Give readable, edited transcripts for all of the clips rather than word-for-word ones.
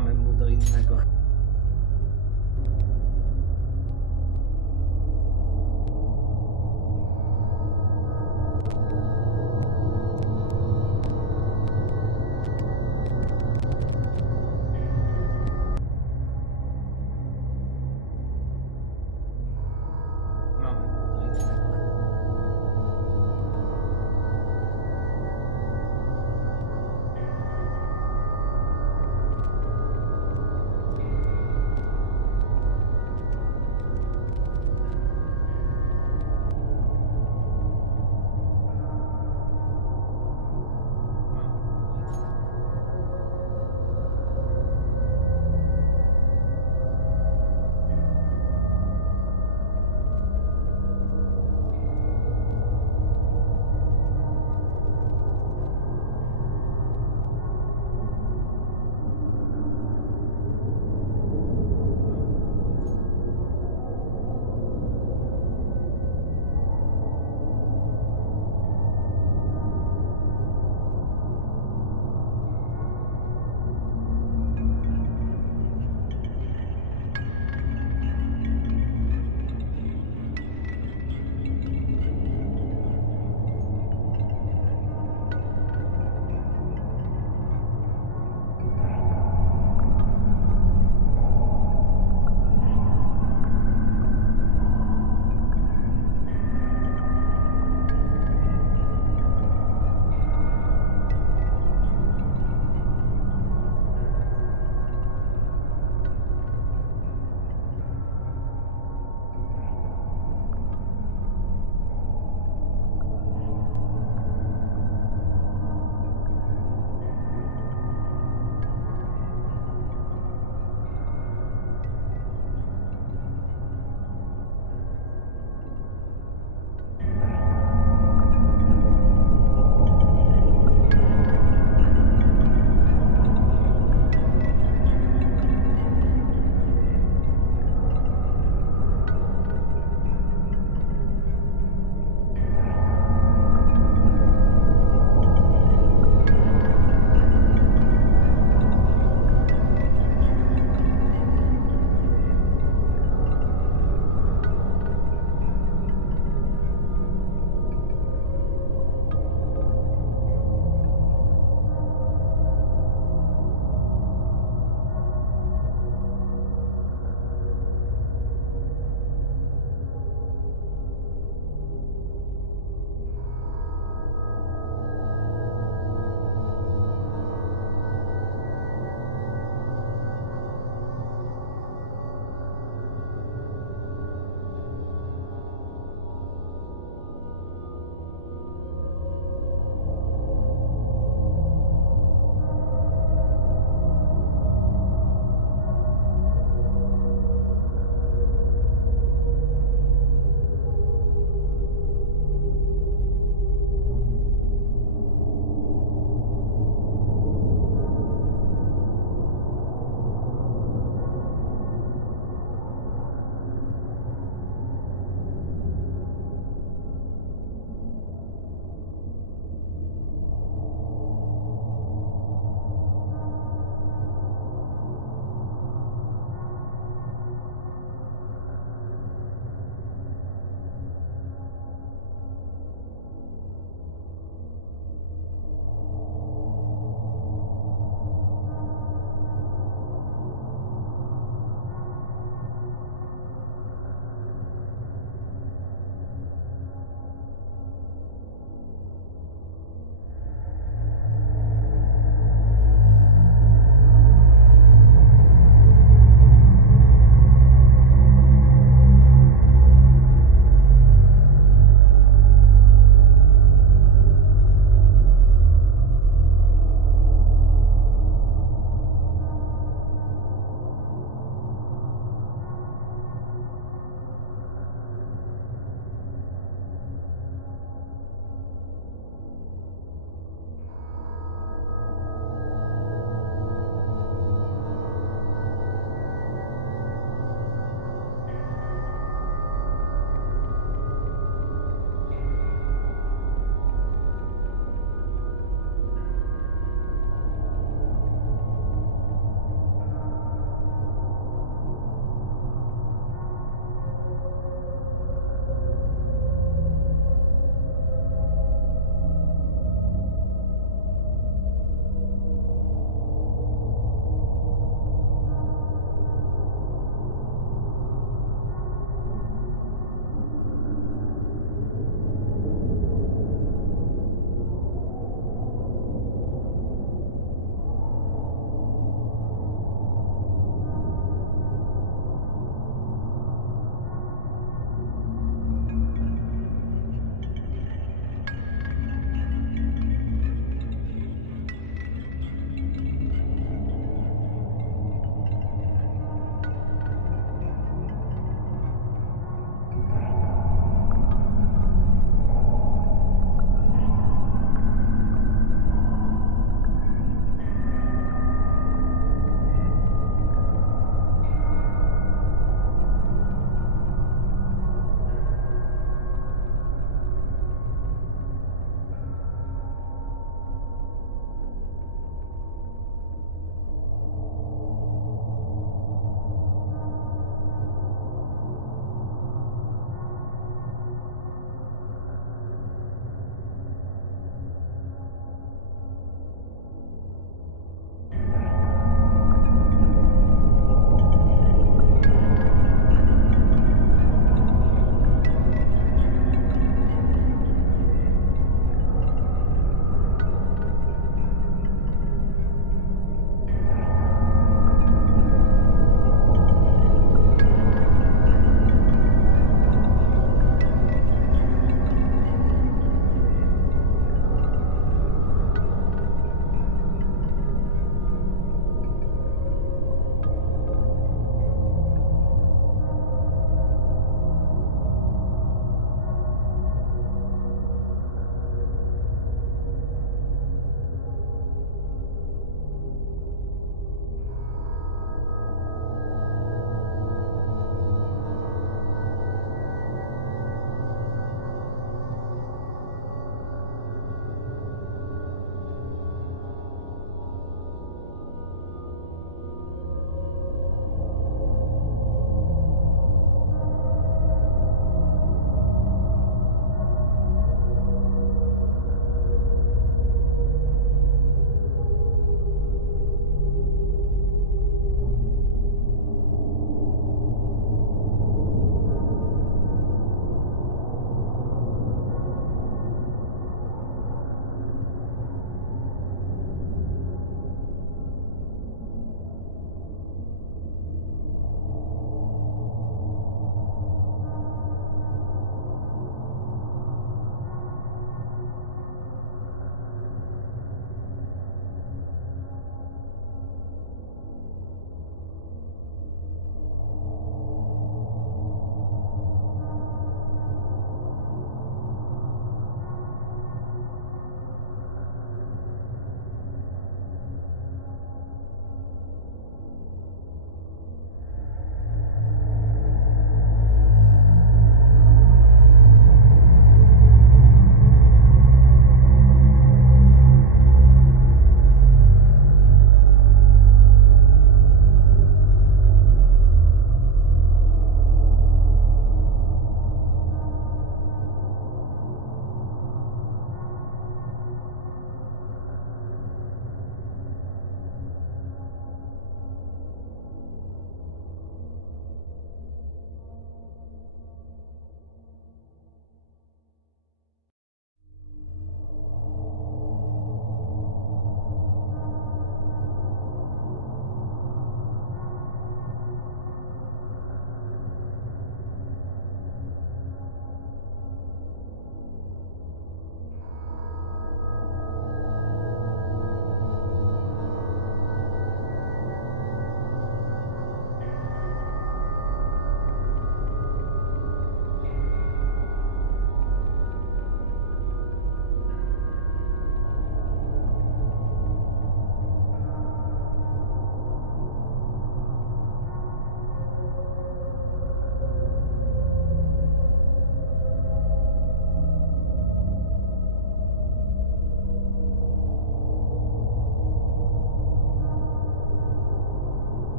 mamy mu do innego.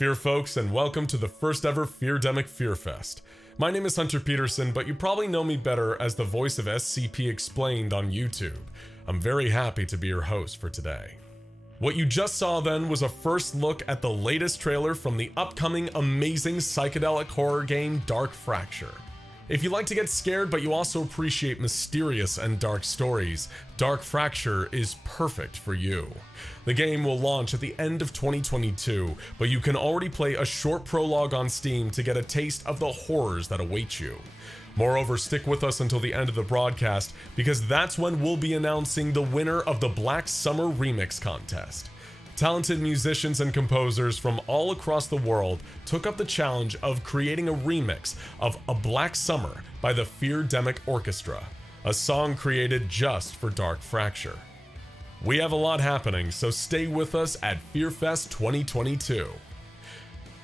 Fear folks, and welcome to the first ever Feardemic Fearfest. My name is Hunter Peterson, but you probably know me better as the voice of SCP Explained on YouTube. I'm very happy to be your host for today. What you just saw then was a first look at the latest trailer from the upcoming amazing psychedelic horror game DARQ Fracture. If you like to get scared but you also appreciate mysterious and dark stories, DARQ Fracture is perfect for you. The game will launch at the end of 2022, but you can already play a short prologue on Steam to get a taste of the horrors that await you. Moreover, stick with us until the end of the broadcast, because that's when we'll be announcing the winner of the Black Summer Remix Contest. Talented musicians and composers from all across the world took up the challenge of creating a remix of A Black Summer by the Feardemic Orchestra, a song created just for DARQ Fracture. We have a lot happening, so stay with us at FearFest 2022.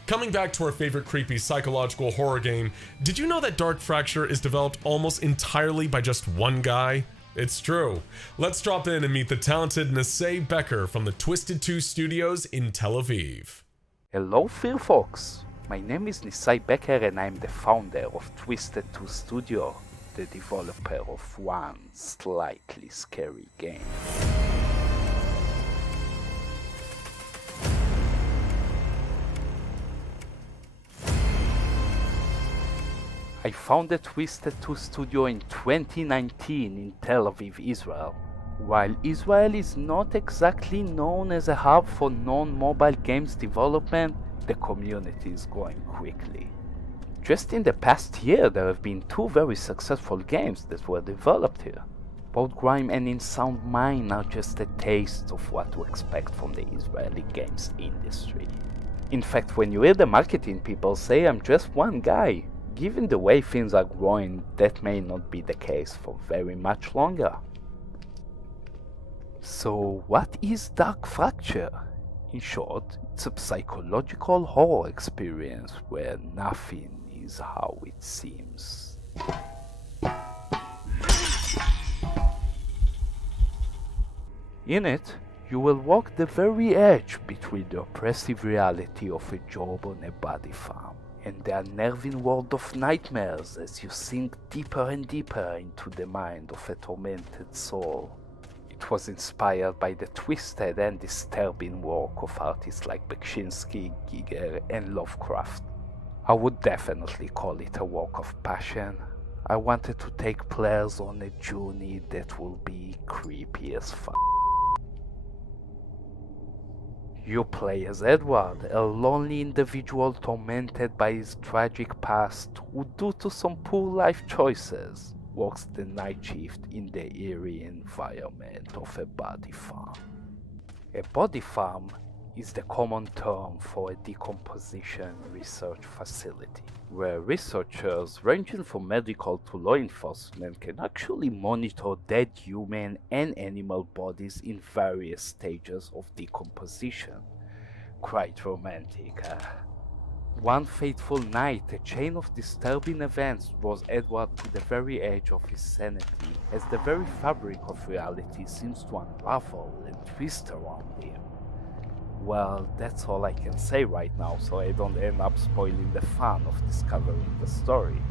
Coming back to our favorite creepy psychological horror game, did you know that DARQ Fracture is developed almost entirely by just one guy? It's true. Let's drop in and meet the talented Nisei Becker from the Twisted 2 Studios in Tel Aviv. Hello Fear folks, my name is Nisei Becker and I'm the founder of Twisted 2 Studio, the developer of one slightly scary game. I founded Twisted 2 Studio in 2019 in Tel Aviv, Israel. While Israel is not exactly known as a hub for non-mobile games development, the community is growing quickly. Just in the past year there have been two very successful games that were developed here. Both Grime and In Sound Mind are just a taste of what to expect from the Israeli games industry. In fact, when you hear the marketing people say I'm just one guy, given the way things are growing, that may not be the case for very much longer. So what is DARQ Fracture? In short, it's a psychological horror experience where nothing is how it seems. In it, you will walk the very edge between the oppressive reality of a job on a body farm and the unnerving world of nightmares as you sink deeper and deeper into the mind of a tormented soul. It was inspired by the twisted and disturbing work of artists like Beksinski, Giger and Lovecraft. I would definitely call it a work of passion. I wanted to take players on a journey that will be creepy as fuck. You play as Edward, a lonely individual tormented by his tragic past who, due to some poor life choices, works the night shift in the eerie environment of a body farm. A body farm is the common term for a decomposition research facility, where researchers ranging from medical to law enforcement can actually monitor dead human and animal bodies in various stages of decomposition. Quite romantic, huh? One fateful night, a chain of disturbing events draws Edward to the very edge of his sanity, as the very fabric of reality seems to unravel and twist around him. Well, that's all I can say right now, so I don't end up spoiling the fun of discovering the story.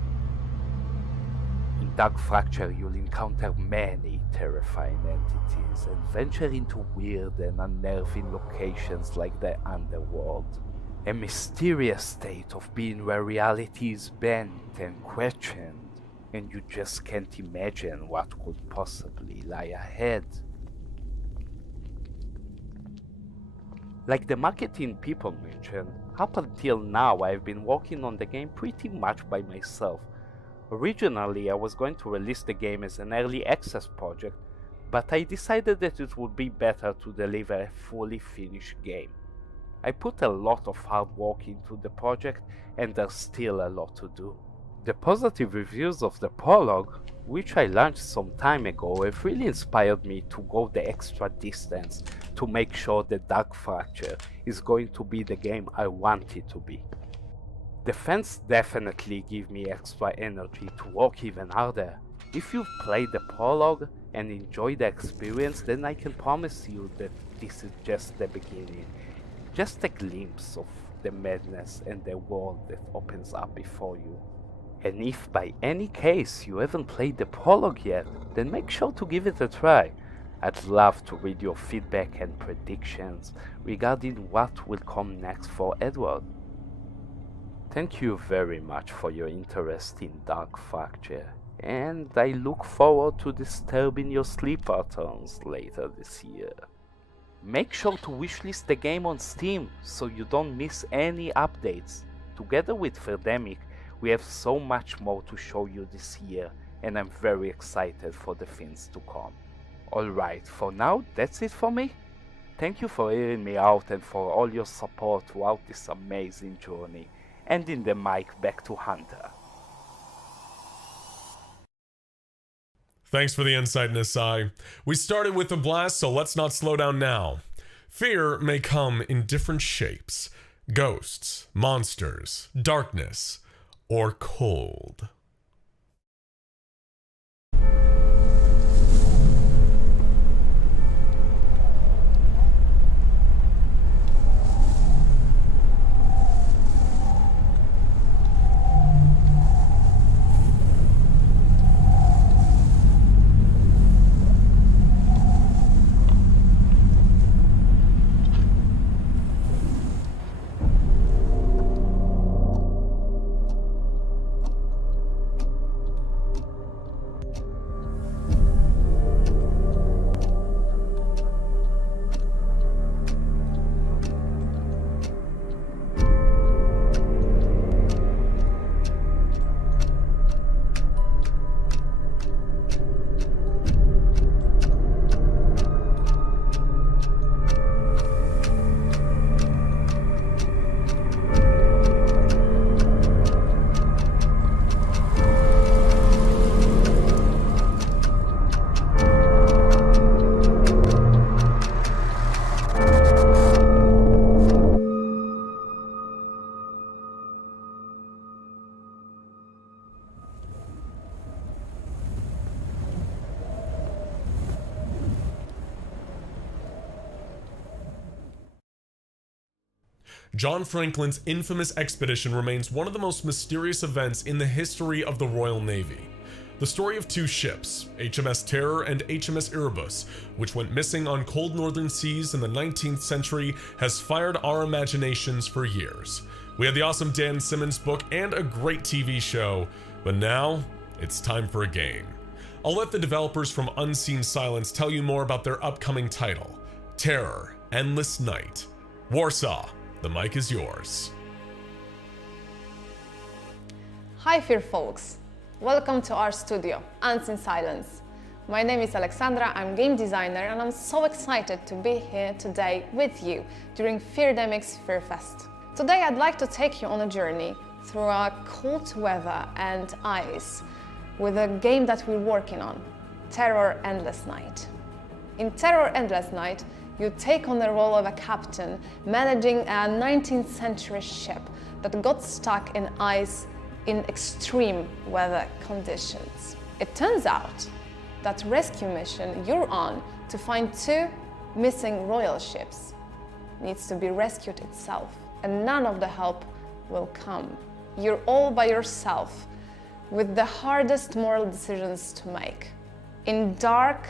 In DARQ Fracture, you'll encounter many terrifying entities and venture into weird and unnerving locations like the underworld. A mysterious state of being where reality is bent and questioned, and you just can't imagine what could possibly lie ahead. Like the marketing people mentioned, up until now I've been working on the game pretty much by myself. Originally I was going to release the game as an early access project, but I decided that it would be better to deliver a fully finished game. I put a lot of hard work into the project and there's still a lot to do. The positive reviews of the prologue, which I launched some time ago, have really inspired me to go the extra distance to make sure that DARQ Fracture is going to be the game I want it to be. The fans definitely give me extra energy to work even harder. If you've played the prologue and enjoyed the experience, then I can promise you that this is just the beginning, just a glimpse of the madness and the world that opens up before you. And if by any case you haven't played the prologue yet, then make sure to give it a try. I'd love to read your feedback and predictions regarding what will come next for Edward. Thank you very much for your interest in DARQ Fracture, and I look forward to disturbing your sleep patterns later this year. Make sure to wishlist the game on Steam so you don't miss any updates. Together with Feardemic, we have so much more to show you this year, and I'm very excited for the things to come. Alright, for now that's it for me. Thank you for hearing me out and for all your support throughout this amazing journey. Handing the mic back to Hunter. Thanks for the insight, Nisai. We started with a blast, so let's not slow down now. Fear may come in different shapes: ghosts, monsters, darkness, or cold. John Franklin's infamous expedition remains one of the most mysterious events in the history of the Royal Navy. The story of two ships, HMS Terror and HMS Erebus, which went missing on cold northern seas in the 19th century, has fired our imaginations for years. We had the awesome Dan Simmons book and a great TV show, but now it's time for a game. I'll let the developers from Unseen Silence tell you more about their upcoming title, Terror: Endless Night. Warsaw, the mic is yours. Hi Fear folks, welcome to our studio, Unseen Silence. My name is Alexandra, I'm game designer and I'm so excited to be here today with you during Feardemic's Fearfest. Today I'd like to take you on a journey through our cold weather and ice with a game that we're working on, Terror: Endless Night. In Terror: Endless Night, you take on the role of a captain managing a 19th century ship that got stuck in ice in extreme weather conditions. It turns out that rescue mission you're on to find two missing royal ships needs to be rescued itself, and none of the help will come. You're all by yourself with the hardest moral decisions to make. In dark,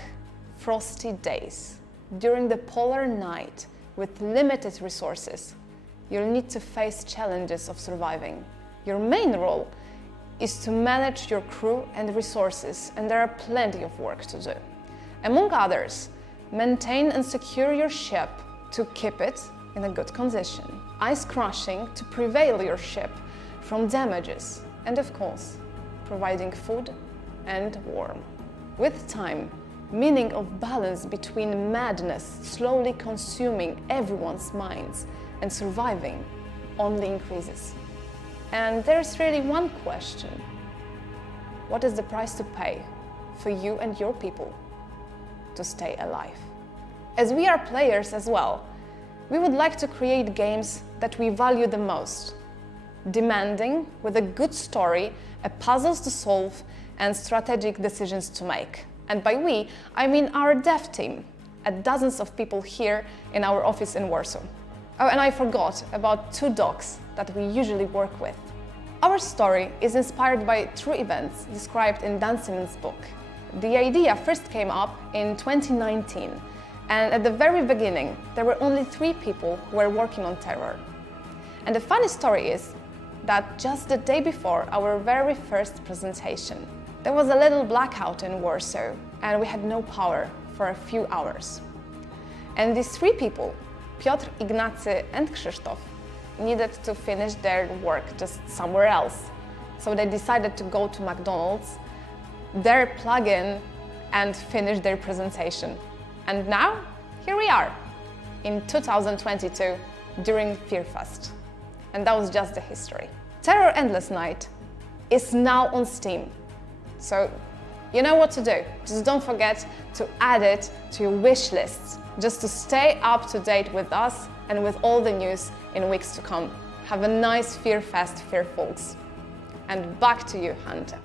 frosty days, during the polar night, with limited resources, you'll need to face challenges of surviving. Your main role is to manage your crew and resources, and there are plenty of work to do. Among others, maintain and secure your ship to keep it in a good condition, ice crushing to prevail your ship from damages, and of course, providing food and warmth. With time, meaning of balance between madness slowly consuming everyone's minds and surviving only increases. And there's really one question. What is the price to pay for you and your people to stay alive? As we are players as well, we would like to create games that we value the most, demanding with a good story, puzzles to solve, and strategic decisions to make. And by we, I mean our dev team, dozens of people here in our office in Warsaw. Oh, and I forgot about 2 dogs that we usually work with. Our story is inspired by true events described in Dan Simmons' book. The idea first came up in 2019, and at the very beginning, there were only 3 people who were working on Terror. And the funny story is that just the day before our very first presentation, there was a little blackout in Warsaw, and we had no power for a few hours. And these 3 people, Piotr, Ignacy and Krzysztof, needed to finish their work just somewhere else. So they decided to go to McDonald's, there plug in and finish their presentation. And now, here we are, in 2022, during Fearfest. And that was just the history. Terror Endless Night is now on Steam. So you know what to do. Just don't forget to add it to your wish lists, just to stay up to date with us and with all the news in weeks to come. Have a nice Fearfest, Fear folks. And back to you, Hunter.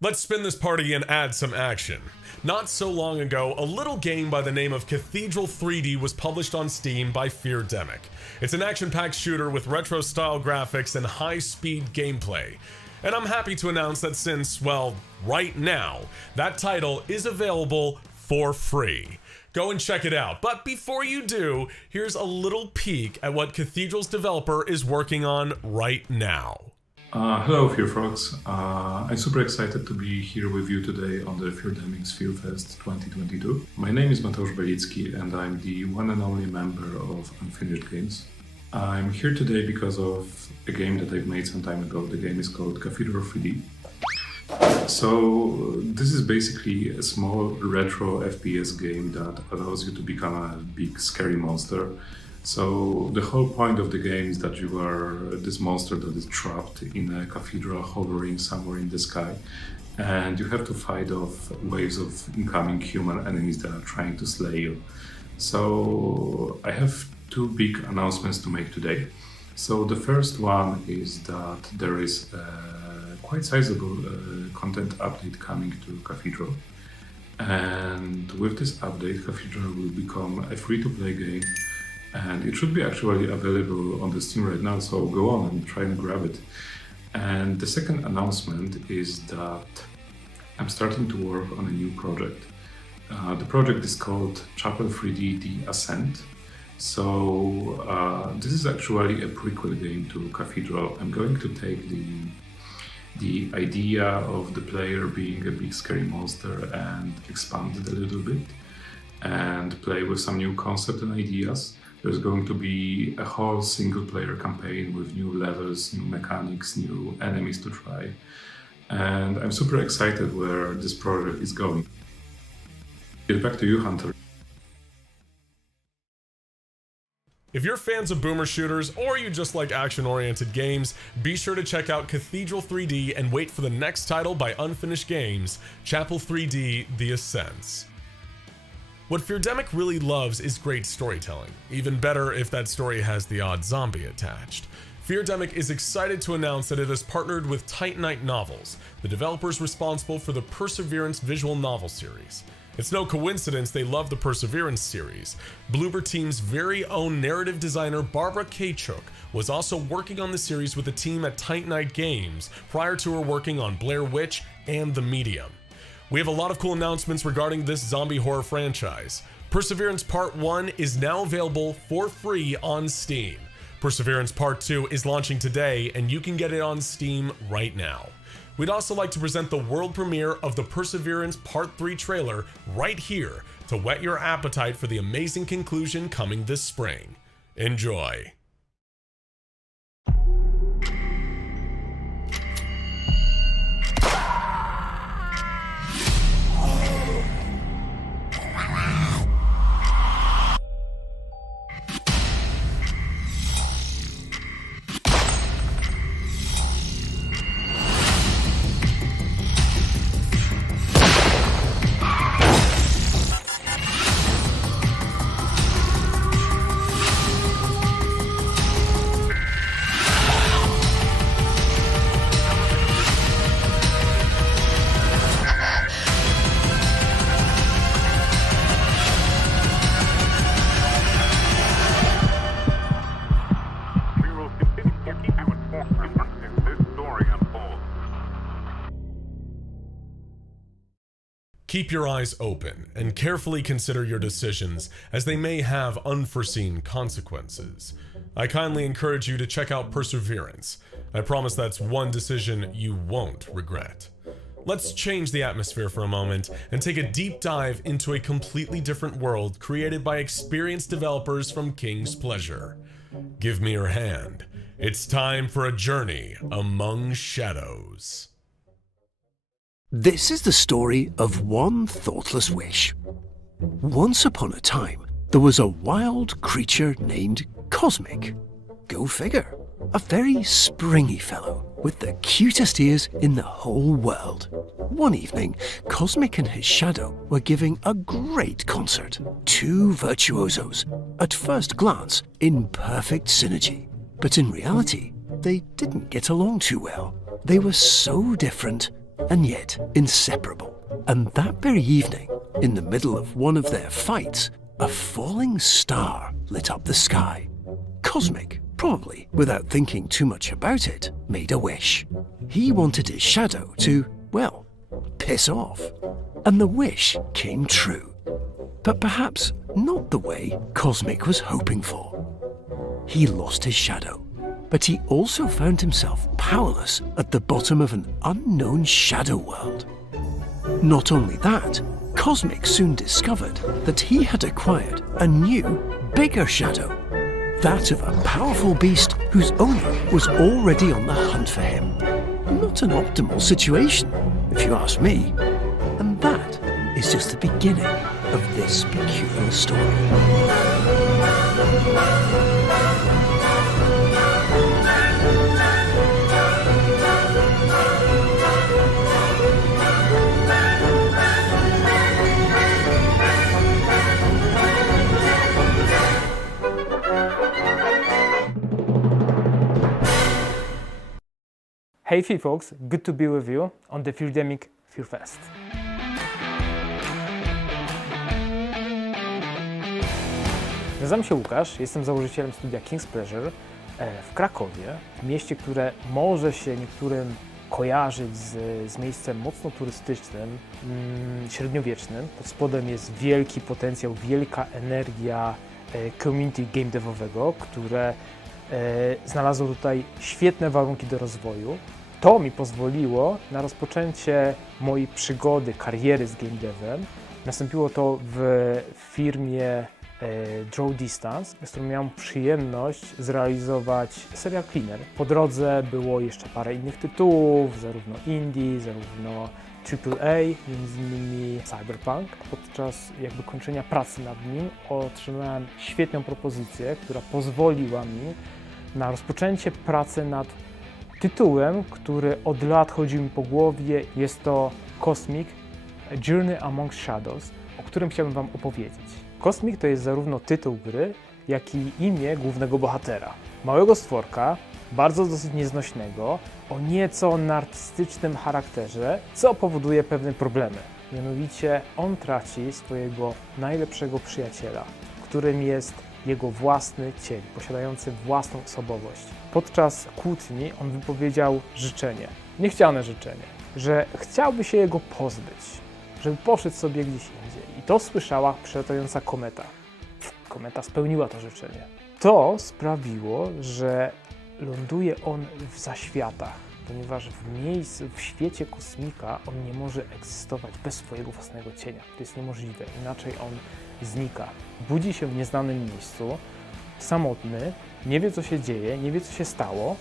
Let's spin this party and add some action. Not so long ago, a little game by the name of Cathedral 3D was published on Steam by Feardemic. It's an action-packed shooter with retro-style graphics and high-speed gameplay. And I'm happy to announce that since, well, right now, that title is available for free. Go and check it out. But before you do, here's a little peek at what Cathedral's developer is working on right now. Hello, Fear folks. I'm super excited to be here with you today on the Feardemic's Fearfest 2022. My name is Mateusz Belicki and I'm the one and only member of Unfinished Games. I'm here today because of a game that I've made some time ago. The game is called Cathedral 3D. So this is basically a small retro FPS game that allows you to become a big scary monster. So the whole point of the game is that you are this monster that is trapped in a cathedral hovering somewhere in the sky, and you have to fight off waves of incoming human enemies that are trying to slay you. So I have 2 big announcements to make today. So the first one is that there is a quite sizable content update coming to Cathedral. And with this update, Cathedral will become a free-to-play game. And it should be actually available on the Steam right now, so go on and try and grab it. And the second announcement is that I'm starting to work on a new project. The project is called Chapel 3D The Ascent. So this is actually a prequel game to Cathedral. I'm going to take the idea of the player being a big scary monster and expand it a little bit and play with some new concepts and ideas. There's going to be a whole single-player campaign with new levels, new mechanics, new enemies to try. And I'm super excited where this project is going. Get back to you, Hunter. If you're fans of boomer shooters or you just like action-oriented games, be sure to check out Cathedral 3D and wait for the next title by Unfinished Games, Chapel 3D The Ascents. What Feardemic really loves is great storytelling, even better if that story has the odd zombie attached. Feardemic is excited to announce that it has partnered with Titanite Novels, the developers responsible for the Perseverance visual novel series. It's no coincidence they love the Perseverance series. Bloober Team's very own narrative designer Barbara Kachuk was also working on the series with the team at Titanite Games prior to her working on Blair Witch and The Medium. We have a lot of cool announcements regarding this zombie horror franchise. Perseverance Part 1 is now available for free on Steam. Perseverance Part 2 is launching today, and you can get it on Steam right now. We'd also like to present the world premiere of the Perseverance Part 3 trailer right here to whet your appetite for the amazing conclusion coming this spring. Enjoy. Keep your eyes open and carefully consider your decisions, as they may have unforeseen consequences. I kindly encourage you to check out Perseverance. I promise that's one decision you won't regret. Let's change the atmosphere for a moment and take a deep dive into a completely different world created by experienced developers from King's Pleasure. Give me your hand. It's time for a journey among shadows. This is the story of one thoughtless wish. Once upon a time, there was a wild creature named Cosmic. Go figure. A very springy fellow with the cutest ears in the whole world. One evening, Cosmic and his shadow were giving a great concert. Two virtuosos, at first glance, in perfect synergy. But in reality, they didn't get along too well. They were so different, and yet inseparable. And that very evening, in the middle of one of their fights, a falling star lit up the sky. Cosmic, probably without thinking too much about it, made a wish. He wanted his shadow to, well, piss off. And the wish came true. But perhaps not the way Cosmic was hoping for. He lost his shadow, but he also found himself powerless at the bottom of an unknown shadow world. Not only that, Cosmic soon discovered that he had acquired a new, bigger shadow. That of a powerful beast whose owner was already on the hunt for him. Not an optimal situation, if you ask me. And that is just the beginning of this peculiar story. Hey Fear folks, good to be with you on the Feardemic Fear Fest. Nazywam się Łukasz, jestem założycielem studia King's Pleasure w Krakowie, w mieście, które może się niektórym kojarzyć z miejscem mocno turystycznym, średniowiecznym. Pod spodem jest wielki potencjał, wielka energia community game devowego, które znalazło tutaj świetne warunki do rozwoju. To mi pozwoliło na rozpoczęcie mojej przygody, kariery z game devem. Nastąpiło to w firmie Draw Distance, z którą miałem przyjemność zrealizować serial Cleaner. Po drodze było jeszcze parę innych tytułów, zarówno indie, zarówno AAA, między innymi Cyberpunk. Podczas jakby kończenia pracy nad nim otrzymałem świetną propozycję, która pozwoliła mi na rozpoczęcie pracy nad tytułem, który od lat chodził mi po głowie. Jest to Cosmic Journey Among Shadows, o którym chciałbym Wam opowiedzieć. Cosmic to jest zarówno tytuł gry, jak i imię głównego bohatera. Małego stworka, bardzo dosyć nieznośnego, o nieco narcystycznym charakterze, co powoduje pewne problemy. Mianowicie on traci swojego najlepszego przyjaciela, którym jest jego własny cień, posiadający własną osobowość. Podczas kłótni on wypowiedział życzenie, niechciane życzenie, że chciałby się jego pozbyć, żeby poszedł sobie gdzieś indziej. I to słyszała przelatająca kometa. Kometa spełniła to życzenie. To sprawiło, że ląduje on w zaświatach, ponieważ w świecie kosmika on nie może egzystować bez swojego własnego cienia. To jest niemożliwe, inaczej on znika. Budzi się w nieznanym miejscu, samotny, nie wie co się dzieje, nie wie co się stało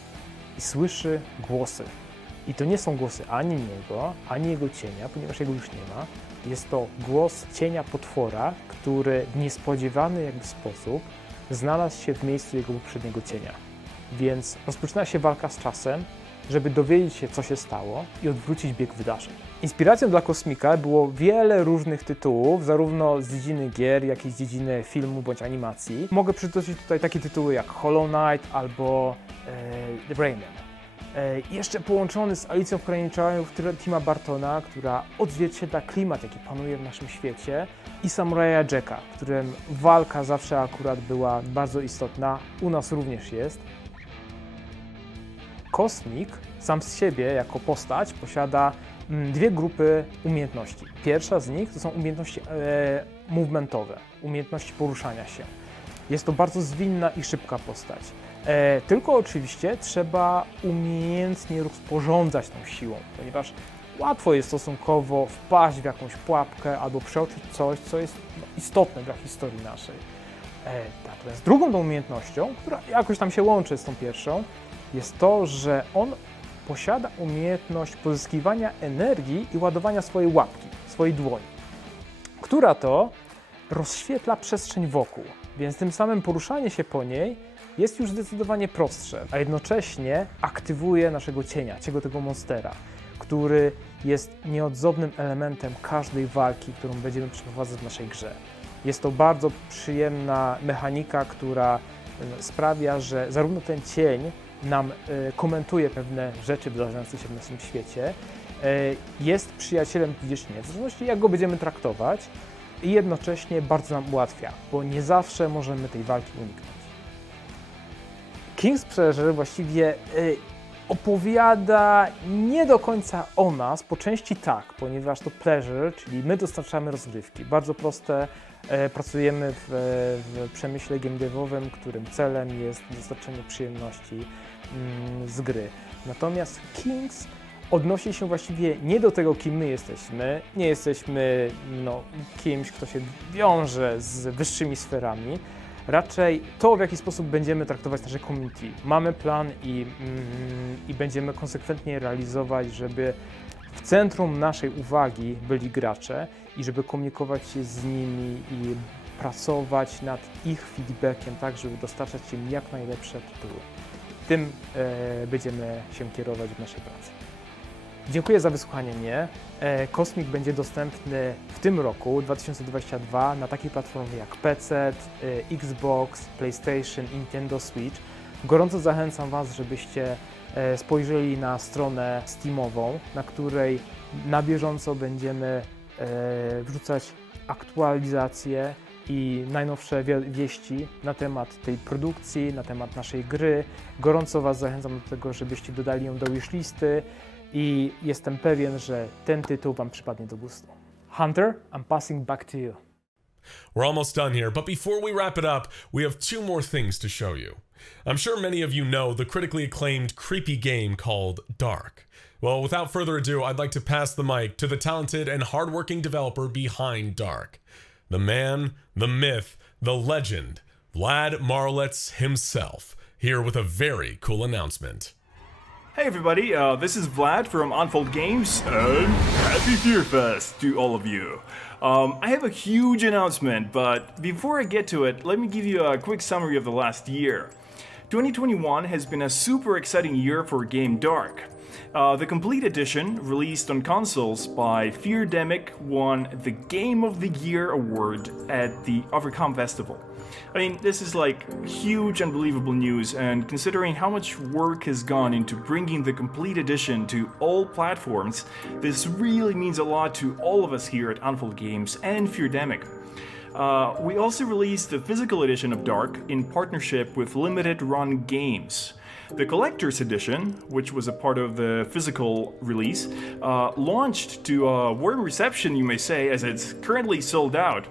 i słyszy głosy. I to nie są głosy ani niego, ani jego cienia, ponieważ jego już nie ma. Jest to głos cienia potwora, który w niespodziewany jakby sposób znalazł się w miejscu jego poprzedniego cienia. Więc rozpoczyna się walka z czasem, żeby dowiedzieć się, co się stało i odwrócić bieg wydarzeń. Inspiracją dla Cosmika było wiele różnych tytułów, zarówno z dziedziny gier, jak i z dziedziny filmu bądź animacji. Mogę przytoczyć tutaj takie tytuły jak Hollow Knight albo Rayman. Jeszcze połączony z Alicją w Krainie Czarów Tima Burtona, która odzwierciedla klimat, jaki panuje w naszym świecie, i Samuraja Jacka, w którym walka zawsze akurat była bardzo istotna, u nas również jest. Cosmic sam z siebie jako postać posiada dwie grupy umiejętności. Pierwsza z nich to są umiejętności movementowe, umiejętności poruszania się. Jest to bardzo zwinna i szybka postać. Tylko oczywiście trzeba umiejętnie rozporządzać tą siłą, ponieważ łatwo jest stosunkowo wpaść w jakąś pułapkę albo przeoczyć coś, co jest istotne dla historii naszej. Natomiast drugą tą umiejętnością, która jakoś tam się łączy z tą pierwszą, jest to, że on posiada umiejętność pozyskiwania energii i ładowania swojej łapki, swojej dłoni, która to rozświetla przestrzeń wokół, więc tym samym poruszanie się po niej jest już zdecydowanie prostsze, a jednocześnie aktywuje naszego cienia, tego monstera, który jest nieodzownym elementem każdej walki, którą będziemy przeprowadzać w naszej grze. Jest to bardzo przyjemna mechanika, która sprawia, że zarówno ten cień nam komentuje pewne rzeczy wydarzające się w naszym świecie, jest przyjacielem tudzież nie, w zależności jak go będziemy traktować, i jednocześnie bardzo nam ułatwia, bo nie zawsze możemy tej walki uniknąć. King's Pleasure właściwie opowiada nie do końca o nas, po części tak, ponieważ to pleasure, czyli my dostarczamy rozgrywki. Bardzo proste, pracujemy w przemyśle game devowym, którym celem jest dostarczenie przyjemności z gry. Natomiast Kings odnosi się właściwie nie do tego, kim my jesteśmy. Nie jesteśmy kimś, kto się wiąże z wyższymi sferami. Raczej to, w jaki sposób będziemy traktować nasze community. Mamy plan i będziemy konsekwentnie realizować, żeby w centrum naszej uwagi byli gracze i żeby komunikować się z nimi i pracować nad ich feedbackiem, tak żeby dostarczać im jak najlepsze tytuły. Tym będziemy się kierować w naszej pracy. Dziękuję za wysłuchanie mnie. Cosmic będzie dostępny w tym roku, 2022, na takiej platformie jak PC, Xbox, PlayStation, Nintendo Switch. Gorąco zachęcam Was, żebyście spojrzeli na stronę Steamową, na której na bieżąco będziemy wrzucać aktualizacje i najnowsze wieści na temat tej produkcji, na temat naszej gry. Gorąco Was zachęcam do tego, żebyście dodali ją do wishlisty i jestem pewien, że ten tytuł Wam przypadnie do gustu. Hunter, I'm passing back to you. We're almost done here, but before we wrap it up, we have two more things to show you. I'm sure many of you know the critically acclaimed creepy game called DARQ. Well, without further ado, I'd like to pass the mic to the talented and hardworking developer behind DARQ. The man, the myth, the legend, Vlad Marlets himself, here with a very cool announcement. Hey everybody, this is Vlad from Unfold Games, and happy Fearfest to all of you. I have a huge announcement, but before I get to it, let me give you a quick summary of the last year. 2021 has been a super exciting year for game DARQ. The complete edition, released on consoles by Feardemic, won the Game of the Year award at the Overcome Festival. I mean, this is like huge, unbelievable news, and considering how much work has gone into bringing the complete edition to all platforms, this really means a lot to all of us here at Unfold Games and Feardemic. We also released the physical edition of DARQ in partnership with Limited Run Games. The collector's edition, which was a part of the physical release, launched to a warm reception, you may say, as it's currently sold out.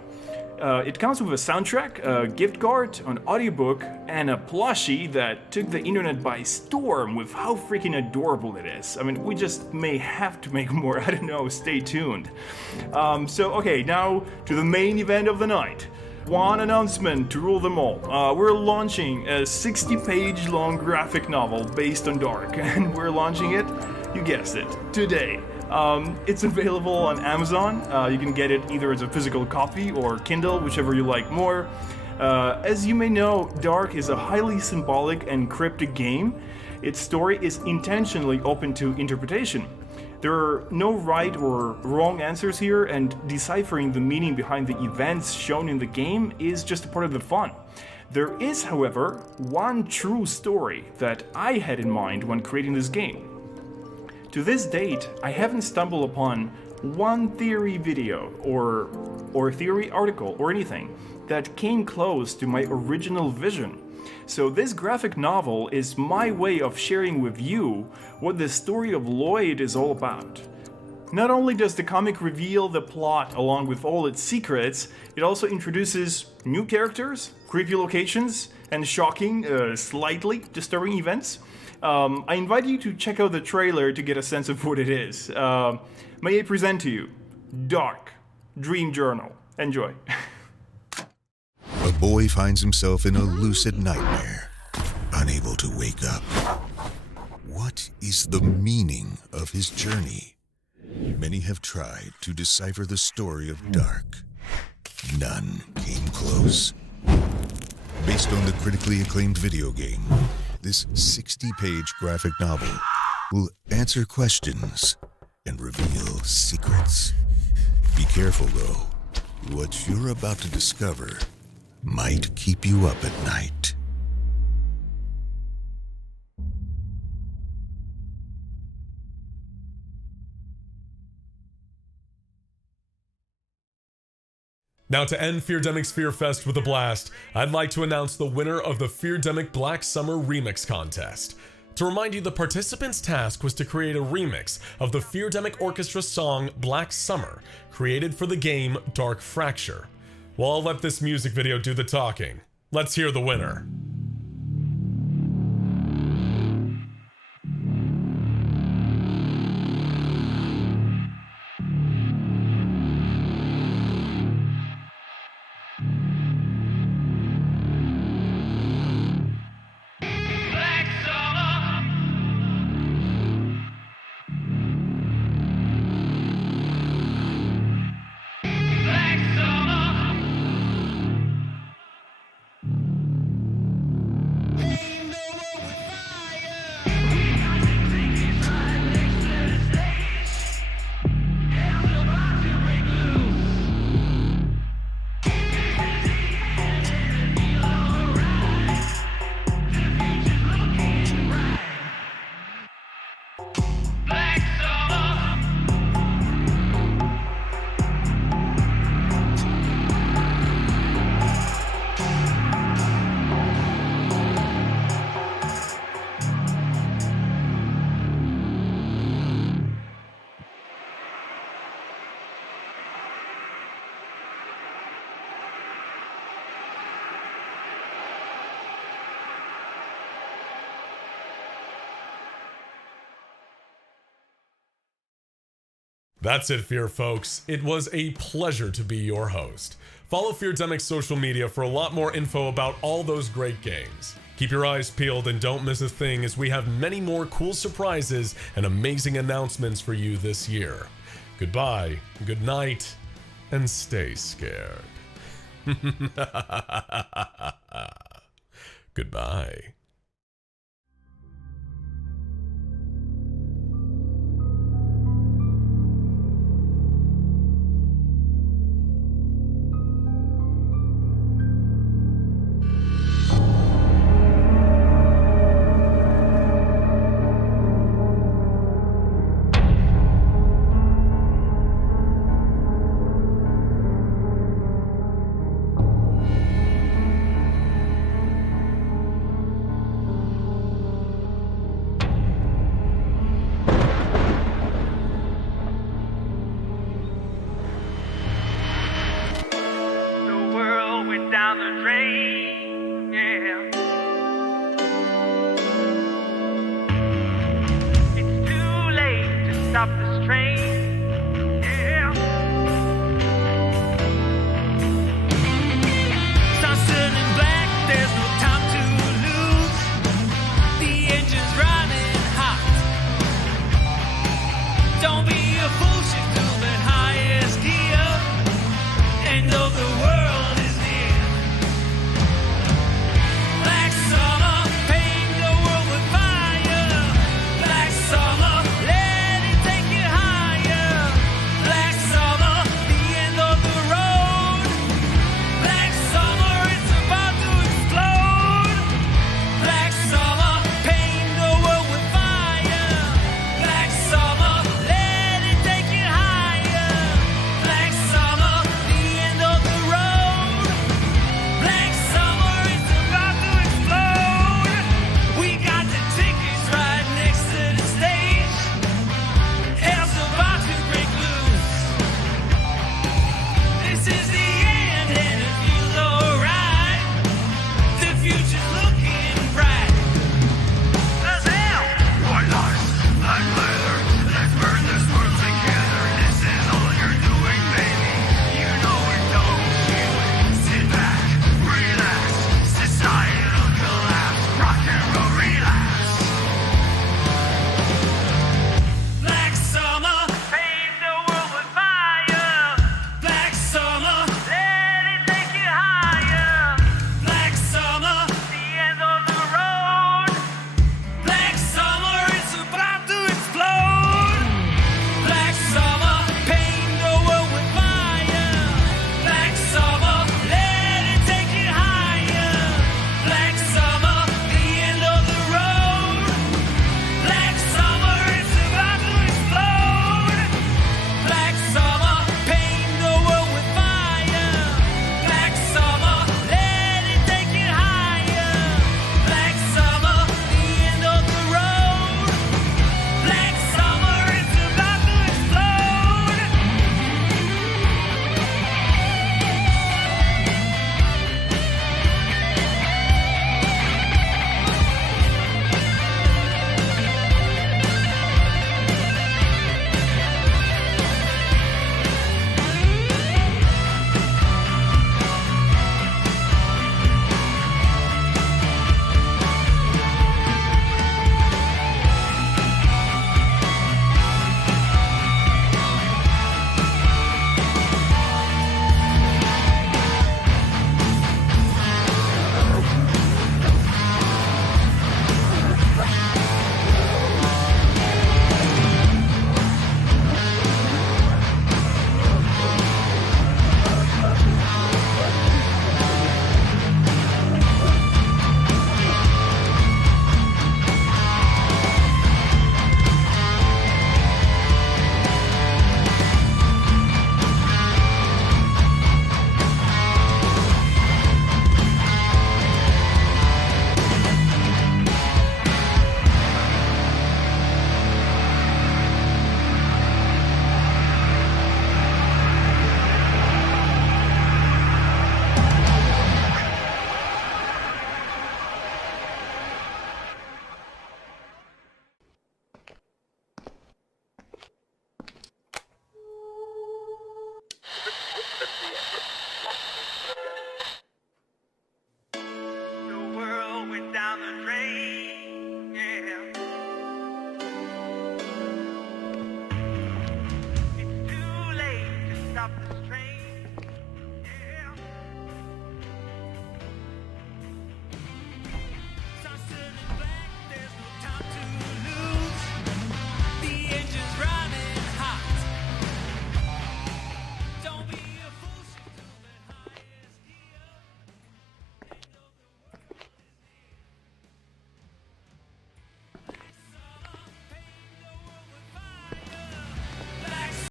It comes with a soundtrack, a gift card, an audiobook, and a plushie that took the internet by storm with how freaking adorable it is. I mean, we just may have to make more, I don't know, stay tuned. Okay, now to the main event of the night. One announcement to rule them all. We're launching a 60-page long graphic novel based on DARQ, and we're launching it, you guessed it, today. It's available on Amazon. You can get it either as a physical copy or Kindle, whichever you like more. As you may know, DARQ is a highly symbolic and cryptic game. Its story is intentionally open to interpretation. There are no right or wrong answers here, and deciphering the meaning behind the events shown in the game is just a part of the fun. There is, however, one true story that I had in mind when creating this game. To this date, I haven't stumbled upon one theory video or theory article or anything that came close to my original vision. So this graphic novel is my way of sharing with you what the story of Lloyd is all about. Not only does the comic reveal the plot along with all its secrets, it also introduces new characters, creepy locations, and shocking, slightly disturbing events. I invite you to check out the trailer to get a sense of what it is. May I present to you DARQ, Dream Journal. Enjoy. A boy finds himself in a lucid nightmare, unable to wake up. What is the meaning of his journey? Many have tried to decipher the story of DARQ. None came close. Based on the critically acclaimed video game, this 60-page graphic novel will answer questions and reveal secrets. Be careful, though. What you're about to discover might keep you up at night. Now, to end Feardemic's Fearfest with a blast, I'd like to announce the winner of the Feardemic Black Summer Remix Contest. To remind you, the participants' task was to create a remix of the Feardemic Orchestra song Black Summer, created for the game DARQ Fracture. Well, I'll let this music video do the talking. Let's hear the winner. That's it, Fear folks. It was a pleasure to be your host. Follow Feardemic's social media for a lot more info about all those great games. Keep your eyes peeled and don't miss a thing, as we have many more cool surprises and amazing announcements for you this year. Goodbye, good night, and stay scared. Goodbye.